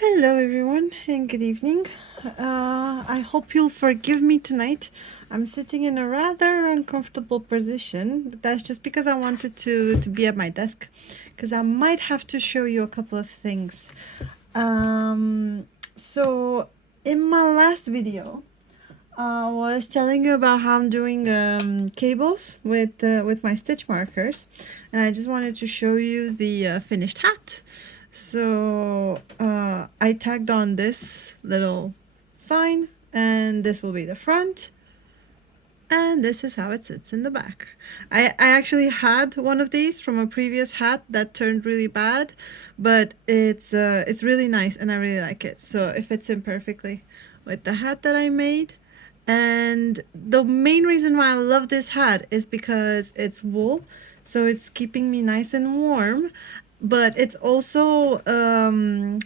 Hello everyone and good evening. I hope you'll forgive me tonight. I'm sitting in a rather uncomfortable position, but that's just because I wanted to be at my desk because I might have to show you a couple of things. So in my last video, I was telling you about how I'm doing cables with my stitch markers, and I just wanted to show you the finished hat. So I tagged on this little sign, and this will be the front, and this is how it sits in the back. I actually had one of these from a previous hat that turned really bad, but it's really nice and I really like it. So it fits in perfectly with the hat that I made. And the main reason why I love this hat is because it's wool, so it's keeping me nice and warm, but it's also thin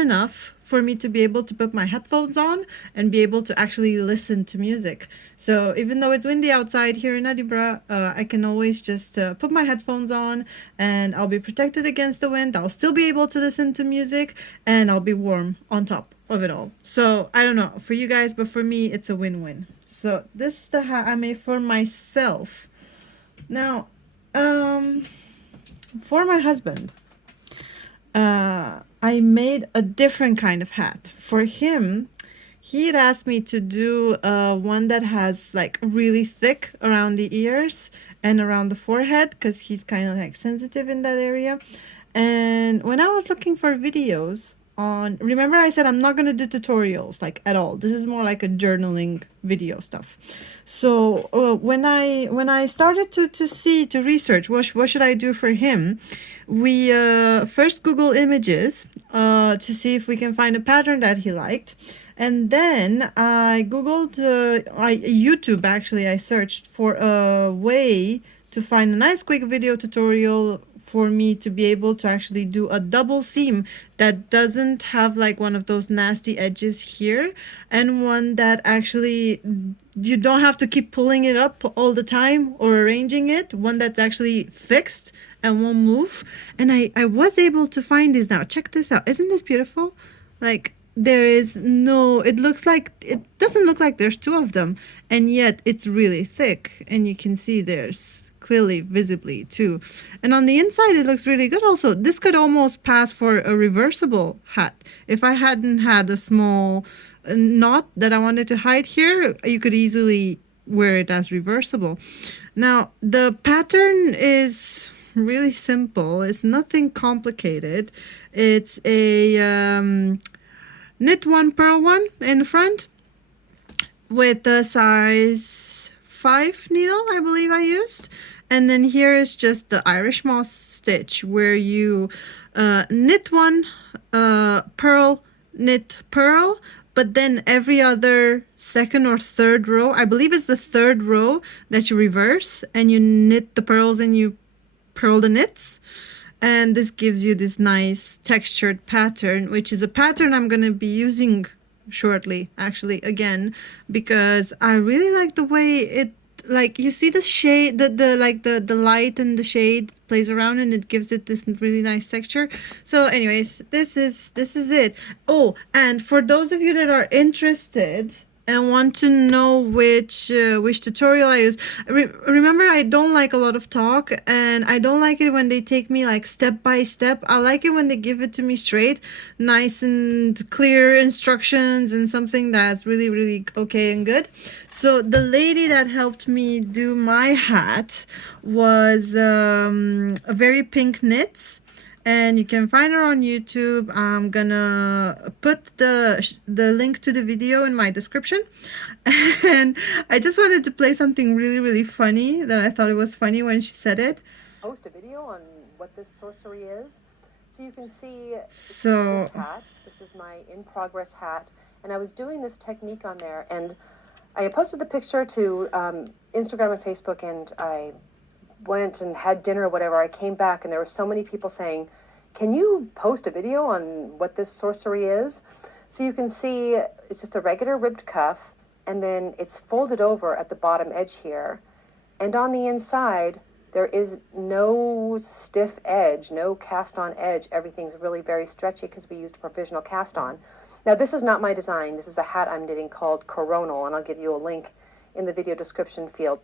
enough for me to be able to put my headphones on and be able to actually listen to music. So even though it's windy outside here in Edinburgh, I can always just put my headphones on and I'll be protected against the wind. I'll still be able to listen to music and I'll be warm on top of it all. So I don't know for you guys, but for me, it's a win-win. So this is the hat I made for myself. Now, for my husband, I made a different kind of hat. For him, he had asked me to do one that has like really thick around the ears and around the forehead because he's kind of like sensitive in that area. And when I was looking for videos on, remember I said I'm not going to do tutorials like at all. This is more like a journaling video stuff. So when I started to research what should I do for him, we first Google images to see if we can find a pattern that he liked. And then I Googled, YouTube actually, I searched for a way to find a nice quick video tutorial for me to be able to actually do a double seam that doesn't have like one of those nasty edges here, and one that actually you don't have to keep pulling it up all the time or arranging it, one that's actually fixed and won't move. And I was able to find this now. Check this out. Isn't this beautiful? Like, there is no, it doesn't look like there's two of them, and yet it's really thick, and you can see there's clearly visibly two. And on the inside it looks really good also. This could almost pass for a reversible hat. If I hadn't had a small knot that I wanted to hide here, you could easily wear it as reversible. Now the pattern is really simple. It's nothing complicated. It's a knit one, purl one in the front with the size 5 needle, I believe I used. And then here is just the Irish moss stitch where you knit one, purl, knit, purl, but then every other second or third row, I believe it's the third row, that you reverse and you knit the purls and you purl the knits. And this gives you this nice textured pattern, which is a pattern I'm going to be using shortly, actually, again, because I really like the way it, like, you see the shade, the light and the shade plays around, and it gives it this really nice texture. So anyways, this is it. Oh, and for those of you that are interested and want to know which tutorial I use, remember, I don't like a lot of talk, and I don't like it when they take me like step by step. I like it when they give it to me straight, nice and clear instructions, and something that's really, really okay and good. So the lady that helped me do my hat was a VeryPink Knits, and you can find her on YouTube. I'm gonna put the link to the video in my description. And I just wanted to play something really, really funny that I thought it was funny when she said it. Post a video on what this sorcery is. So you can see So this hat. This is my in progress hat. And I was doing this technique on there, and I posted the picture to Instagram and Facebook, and I went and had dinner or whatever. I came back and there were so many people saying, can you post a video on what this sorcery is? So you can see it's just a regular ribbed cuff, and then it's folded over at the bottom edge here. And on the inside, There is no stiff edge, no cast on edge. Everything's really very stretchy because we used a provisional cast on. Now this is not my design. This is a hat I'm knitting called Coronal, and I'll give you a link in the video description field.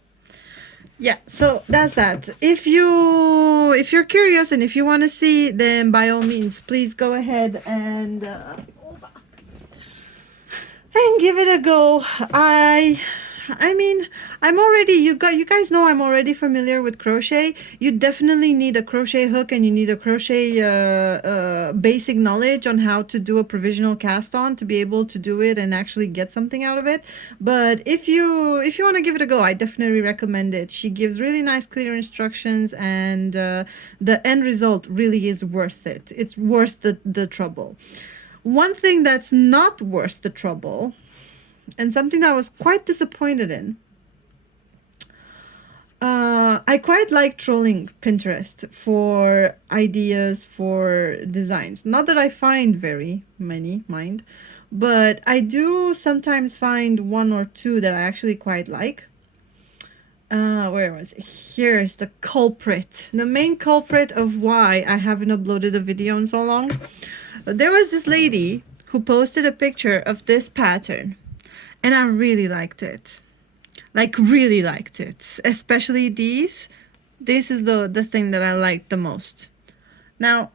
Yeah, so that's that. If you're curious and if you want to see, then by all means, please go ahead and give it a go. I mean, you guys know I'm already familiar with crochet. You definitely need a crochet hook and you need a crochet basic knowledge on how to do a provisional cast on to be able to do it and actually get something out of it. But if you want to give it a go, I definitely recommend it. She gives really nice, clear instructions, and the end result really is worth it. It's worth the trouble. One thing that's not worth the trouble, and something that I was quite disappointed in, I quite like trolling Pinterest for ideas for designs. Not that I find very many, mind, but I do sometimes find one or two that I actually quite like. Where was it? Here's the culprit. The main culprit of why I haven't uploaded a video in so long. There was this lady who posted a picture of this pattern, and I really liked it. Like, really liked it. Especially these. This is the thing that I liked the most. Now,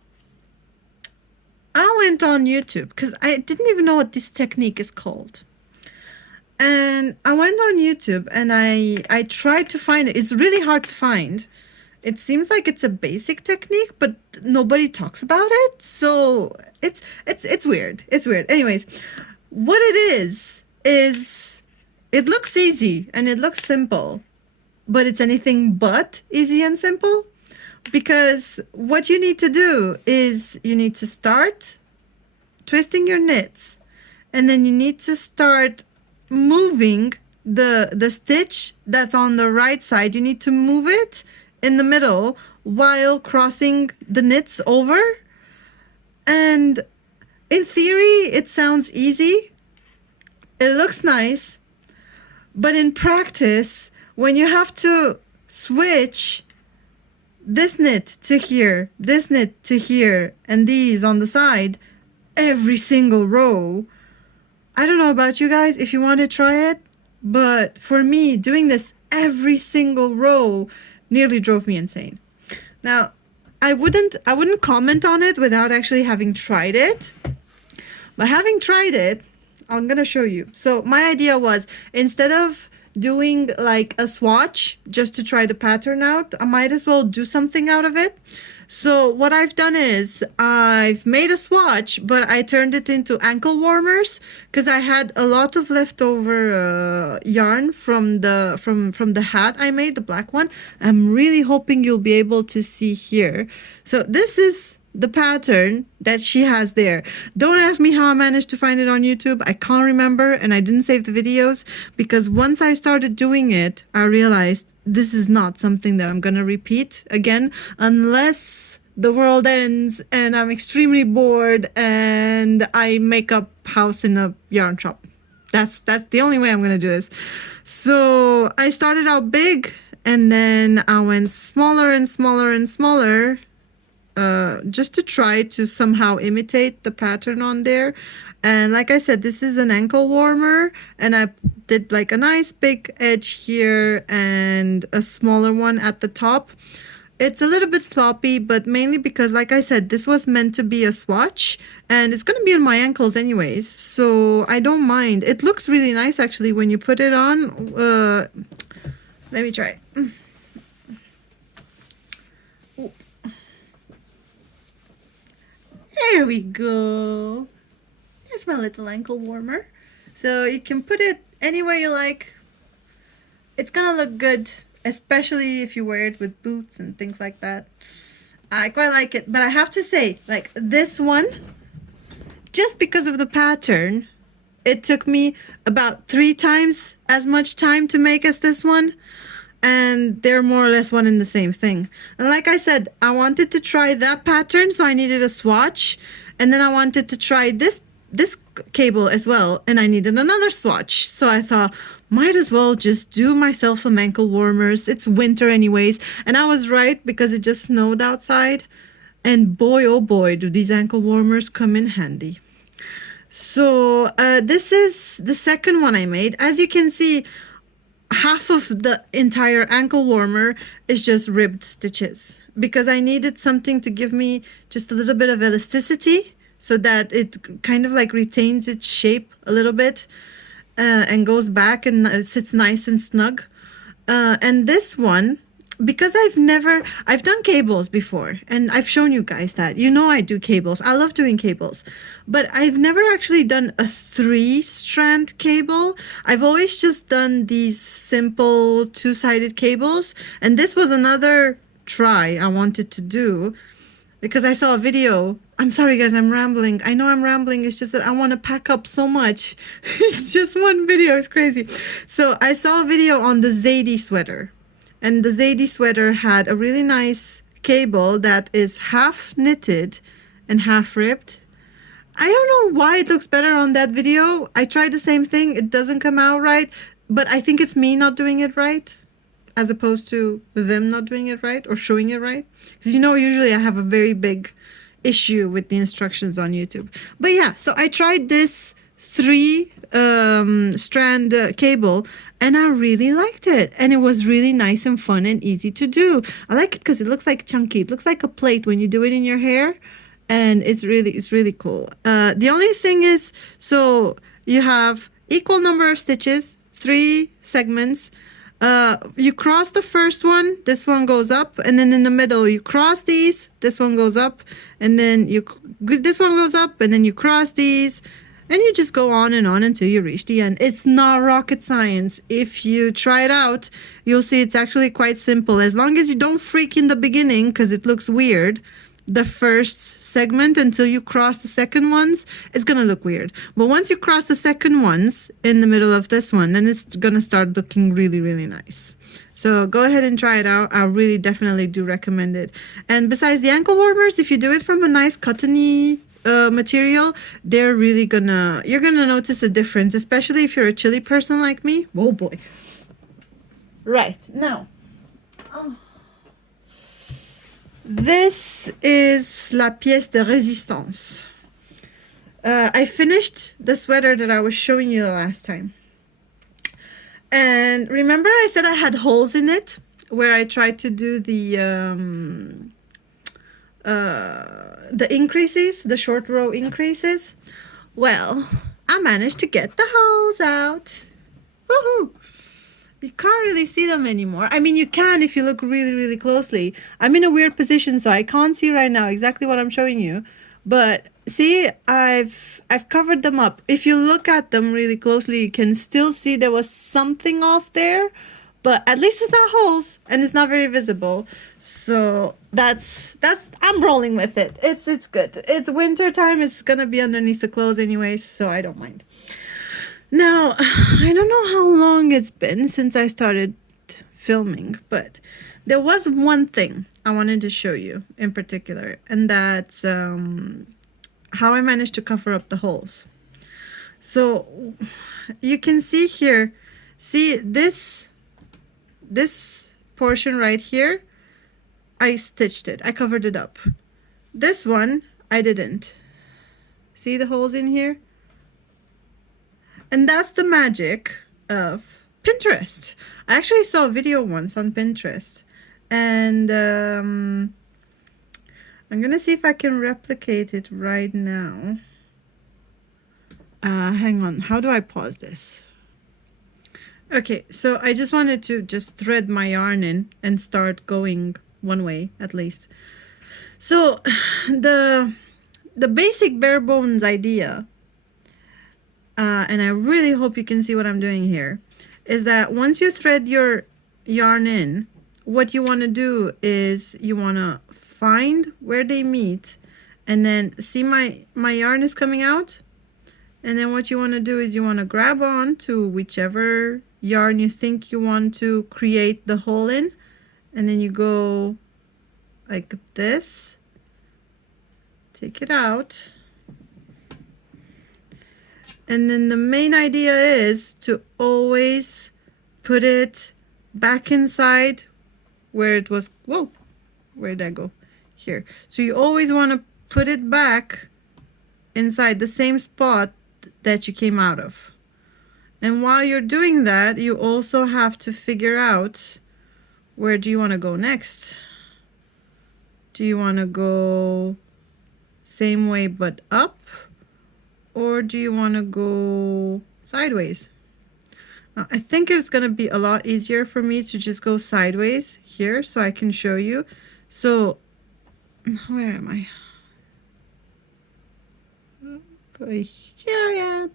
I went on YouTube because I didn't even know what this technique is called. And I went on YouTube and I tried to find it. It's really hard to find. It seems like it's a basic technique, but nobody talks about it. So it's weird. It's weird. Anyways, what it is it looks easy and it looks simple, but it's anything but easy and simple, because what you need to do is you need to start twisting your knits, and then you need to start moving the stitch that's on the right side. You need to move it in the middle while crossing the knits over. And in theory, it sounds easy. It looks nice. But in practice, when you have to switch this knit to here, this knit to here, and these on the side, every single row, I don't know about you guys if you want to try it, but for me, doing this every single row nearly drove me insane. Now, I wouldn't comment on it without actually having tried it. But having tried it, I'm going to show you. So my idea was, instead of doing like a swatch just to try the pattern out, I might as well do something out of it. So what I've done is I've made a swatch, but I turned it into ankle warmers because I had a lot of leftover yarn from the hat I made, the black one. I'm really hoping you'll be able to see here. So this is the pattern that she has there. Don't ask me how I managed to find it on YouTube. I can't remember, and I didn't save the videos because once I started doing it, I realized this is not something that I'm gonna repeat again unless the world ends and I'm extremely bored and I make a house in a yarn shop. That's the only way I'm gonna do this. So I started out big and then I went smaller and smaller and smaller, just to try to somehow imitate the pattern on there. And like I said, this is an ankle warmer, and I did like a nice big edge here and a smaller one at the top. It's a little bit sloppy, but mainly because, like I said, this was meant to be a swatch and it's going to be on my ankles anyways, so I don't mind. It looks really nice actually when you put it on. Let me try it. There we go. Here's my little ankle warmer. So you can put it anywhere you like. It's gonna look good, especially if you wear it with boots and things like that. I quite like it, but I have to say, like this one, just because of the pattern, it took me about 3 times as much time to make as this one. And they're more or less one and the same thing. And like I said, I wanted to try that pattern, so I needed a swatch. And then I wanted to try this cable as well, and I needed another swatch. So I thought, might as well just do myself some ankle warmers. It's winter anyways. And I was right because it just snowed outside. And boy, oh boy, do these ankle warmers come in handy. So this is the second one I made. As you can see, half of the entire ankle warmer is just ribbed stitches because I needed something to give me just a little bit of elasticity so that it kind of like retains its shape a little bit and goes back and sits nice and snug. And this one, because I've done cables before and I've shown you guys that. You know I do cables. I love doing cables. But I've never actually done a 3-strand cable. I've always just done these simple 2-sided cables. And this was another try I wanted to do because I saw a video. I'm sorry guys, I'm rambling. I know I'm rambling. It's just that I want to pack up so much. It's just one video. It's crazy. So I saw a video on the Zadie sweater. And the Zadie sweater had a really nice cable that is half knitted and half ribbed. I don't know why it looks better on that video. I tried the same thing. It doesn't come out right. But I think it's me not doing it right as opposed to them not doing it right or showing it right. Because you know, usually I have a very big issue with the instructions on YouTube. But yeah, so I tried this 3-strand cable and I really liked it. And it was really nice and fun and easy to do. I like it because it looks like chunky. It looks like a plate when you do it in your hair. And it's really cool. The only thing is, so you have equal number of stitches, 3 segments. You cross the first one, this one goes up, and then in the middle you cross these, this one goes up, and then this one goes up, and then you cross these, and you just go on and on until you reach the end. It's not rocket science. If you try it out, you'll see it's actually quite simple. As long as you don't freak in the beginning, because it looks weird, the first segment until you cross the second ones, it's gonna look weird. But once you cross the second ones in the middle of this one, then it's gonna start looking really nice. So go ahead and try it out. I really definitely do recommend it. And besides the ankle warmers, if you do it from a nice cottony material, you're gonna notice a difference, especially if you're a chilly person like me. Oh boy. Right, now. This is la pièce de résistance. I finished the sweater that I was showing you the last time. And remember I said I had holes in it where I tried to do the increases, the short row increases? Well, I managed to get the holes out. Woohoo! You can't really see them anymore. I mean, you can if you look really closely. I'm in a weird position, so I can't see right now exactly what I'm showing you. But see, I've covered them up. If you look at them really closely, you can still see there was something off there. But at least it's not holes and it's not very visible. So that's I'm rolling with it. It's good. It's winter time. It's gonna be underneath the clothes anyway, so I don't mind. Now, I don't know how long it's been since I started filming, but there was one thing I wanted to show you in particular, and that's how I managed to cover up the holes. So you can see here, see this portion right here, I stitched it, I covered it up. This one, I didn't. See the holes in here? And that's the magic of Pinterest. I actually saw a video once on Pinterest. And I'm going to see if I can replicate it right now. Hang on. How do I pause this? Okay, so I just wanted to just thread my yarn in and start going one way at least. So the basic bare bones idea, and I really hope you can see what I'm doing here, is that once you thread your yarn in, what you want to do is you want to find where they meet, and then see my yarn is coming out, and then what you want to do is you want to grab on to whichever yarn you think you want to create the hole in, and then you go like this, take it out, And then the main idea is to always put it back inside where it was. Whoa, where did I go? Here. So you always want to put it back inside the same spot that you came out of. And while you're doing that, you also have to figure out, where do you want to go next? Do you want to go same way but up? Or do you want to go sideways? Now, I think it's going to be a lot easier for me to just go sideways here so I can show you. So, where am I? Here I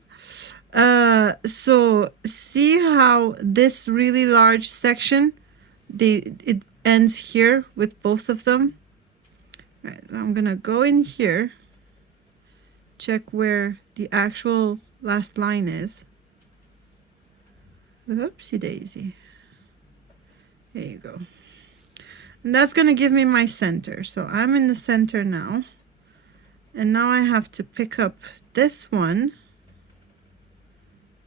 am. So see how this really large section, it ends here with both of them. All right, so I'm gonna go in here, check where the actual last line is. Oopsie daisy. There you go. And that's gonna give me my center. So I'm in the center now. And now I have to pick up this one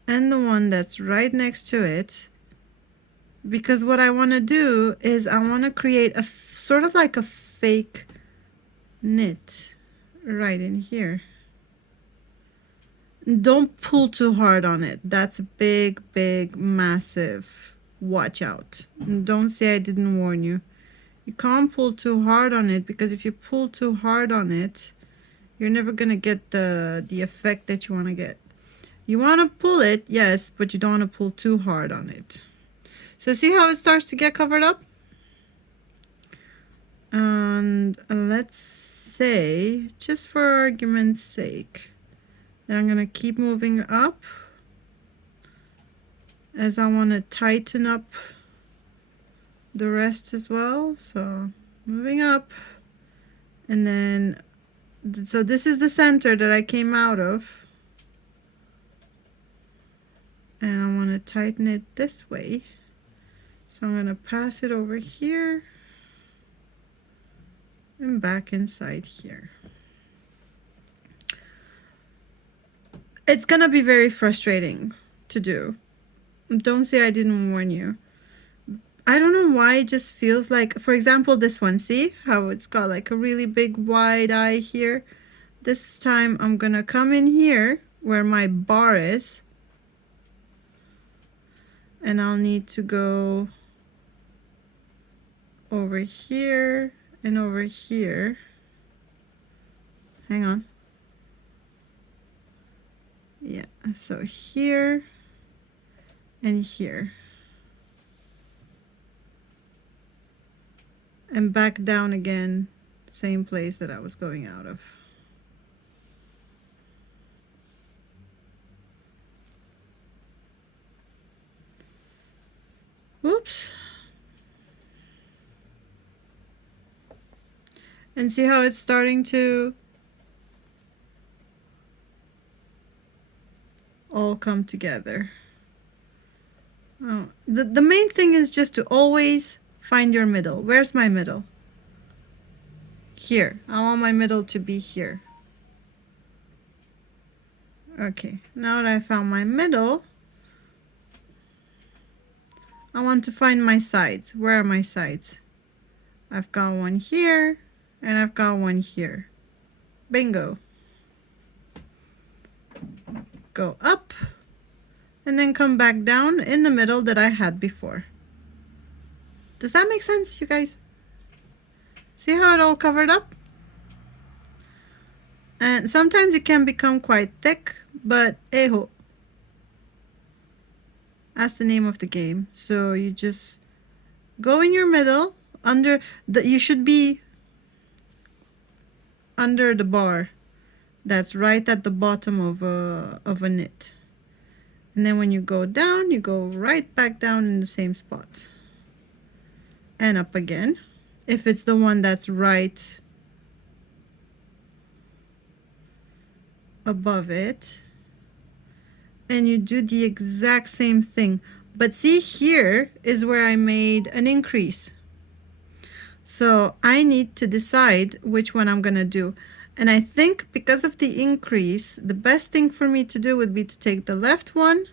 and the one that's right next to it, because what I want to do is I want to create a sort of like a fake knit right in here. Don't pull too hard on it. That's a big, big, massive watch out. And don't say I didn't warn you. You can't pull too hard on it, because if you pull too hard on it, you're never gonna get the effect that you want to get. You want to pull it, yes, but you don't want to pull too hard on it. So see how it starts to get covered up? And let's say, just for argument's sake, that I'm gonna keep moving up as I want to tighten up the rest as well. So moving up, and then so this is the center that I came out of, and I want to tighten it this way. So I'm going to pass it over here and back inside here. It's going to be very frustrating to do. Don't say I didn't warn you. I don't know why it just feels like, for example, this one, see how it's got like a really big wide eye here? This time I'm gonna come in here where my bar is, and I'll need to go over here and over here. Hang on. Yeah, so here and here. And back down again, same place that I was going out of. Oops. And see how it's starting to all come together. Oh, the main thing is just to always find your middle. Where's my middle? Here. I want my middle to be here. Okay, now that I found my middle, I want to find my sides. Where are my sides? I've got one here, and I've got one here. Bingo. Go up, and then come back down in the middle that I had before. Does that make sense, you guys? See how it all covered up? And sometimes it can become quite thick, but eho. That's the name of the game. So you just go in your middle, under the, you should be under the bar. That's right at the bottom of a knit. And then when you go down, you go right back down in the same spot. And up again, if it's the one that's right above it. And you do the exact same thing. But see, here is where I made an increase. So I need to decide which one I'm gonna do. And I think because of the increase, the best thing for me to do would be to take the left one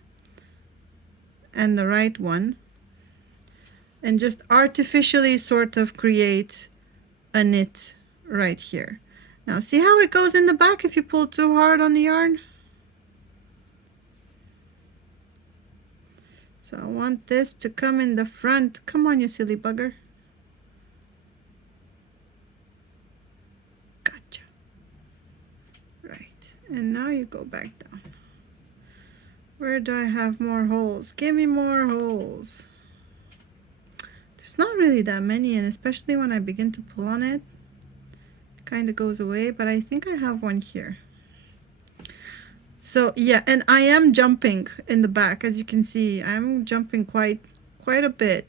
and the right one and just artificially sort of create a knit right here. Now see how it goes in the back if you pull too hard on the yarn? So I want this to come in the front. Come on, you silly bugger. Gotcha. Right. And now you go back down. Where do I have more holes? Give me more holes. There's not really that many, and especially when I begin to pull on it, it kind of goes away, but I think I have one here. So yeah, and I am jumping in the back, as you can see. I'm jumping quite a bit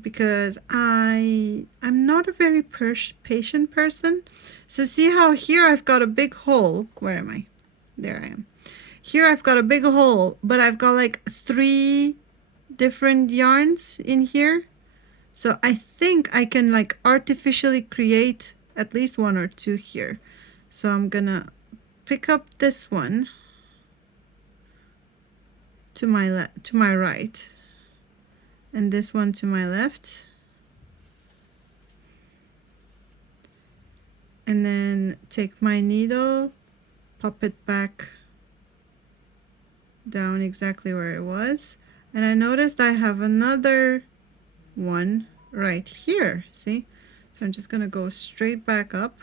because I'm not a very patient person. So see how here I've got a big hole. Where am I? There I am. Here I've got a big hole, but I've got like 3 different yarns in here. So I think I can like artificially create at least 1 or 2 here. So I'm gonna pick up this one to my right and this one to my left, and then take my needle, pop it back down exactly where it was, and I noticed I have another one right here. See, so I'm just gonna go straight back up.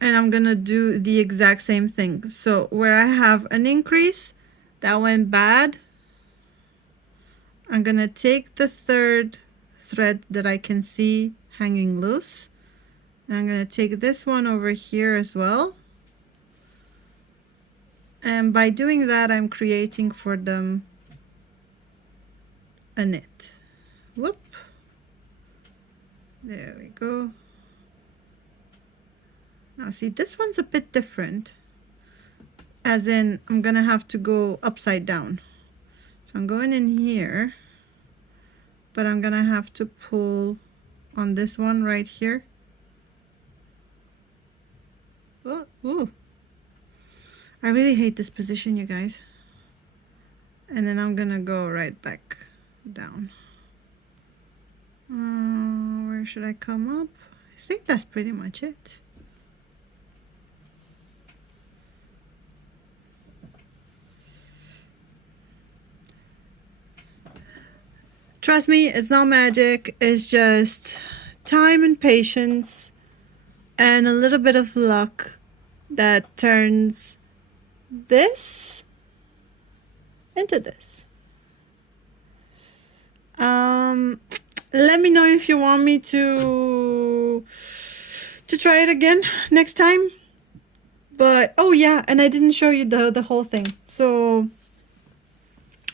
And I'm gonna do the exact same thing. So where I have an increase that went bad, I'm gonna take the 3rd thread that I can see hanging loose, and I'm gonna take this one over here as well. And by doing that, I'm creating for them a knit. Whoop. There we go. Now see, this one's a bit different, as in I'm gonna have to go upside down. So I'm going in here, but I'm gonna have to pull on this one right here. Oh, ooh. I really hate this position, you guys. And then I'm gonna go right back down. Where should I come up? I think that's pretty much it. Trust me, it's not magic. It's just time and patience and a little bit of luck that turns this into this. Let me know if you want me to try it again next time. But oh yeah, and I didn't show you the whole thing. So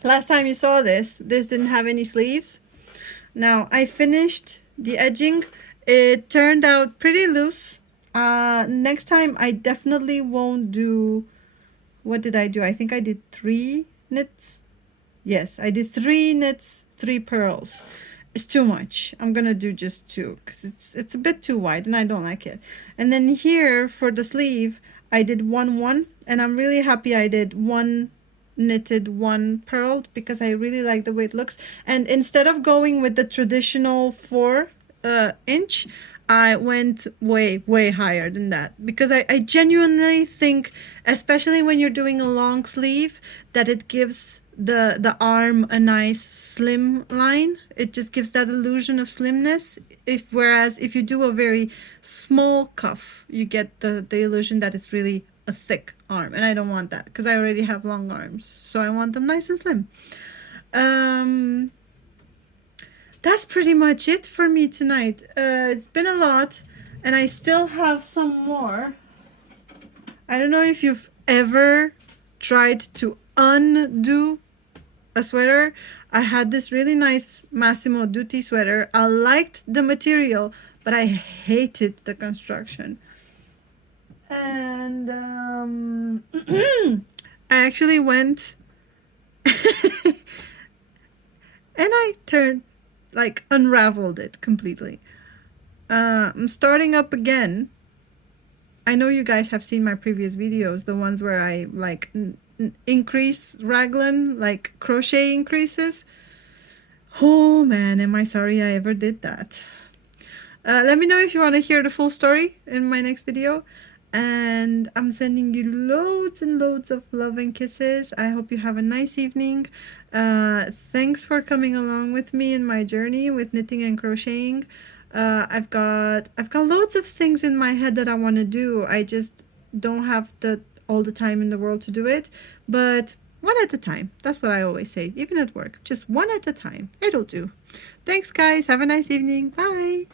last time you saw this didn't have any sleeves. Now I finished the edging. It turned out pretty loose. Next time I definitely won't do, what did I do? I think I did 3 knits. Yes, I did 3 knits, 3 purls. It's too much. I'm gonna do just 2 because it's a bit too wide and I don't like it. And then here for the sleeve, I did 1 and I'm really happy I did 1 knitted, 1 purled, because I really like the way it looks. And instead of going with the traditional 4 inch, I went way higher than that, because I genuinely think, especially when you're doing a long sleeve, that it gives the arm a nice slim line. It just gives that illusion of slimness. Whereas if you do a very small cuff, you get the illusion that it's really a thick arm, and I don't want that because I already have long arms, so I want them nice and slim. That's pretty much it for me tonight. It's been a lot, and I still have some more. I don't know if you've ever tried to undo a sweater. I had this really nice Massimo Dutti sweater. I liked the material, but I hated the construction. And I actually went and I turned like unraveled it completely. I'm starting up again. I know you guys have seen my previous videos, the ones where I like increase raglan, like crochet increases. Oh man, am I sorry I ever did that. Let me know if you want to hear the full story in my next video. And I'm sending you loads and loads of love and kisses. I hope you have a nice evening. Thanks for coming along with me in my journey with knitting and crocheting. I've got loads of things in my head that I want to do. I just don't have all the time in the world to do it. But one at a time. That's what I always say, even at work. Just one at a time. It'll do. Thanks, guys. Have a nice evening. Bye.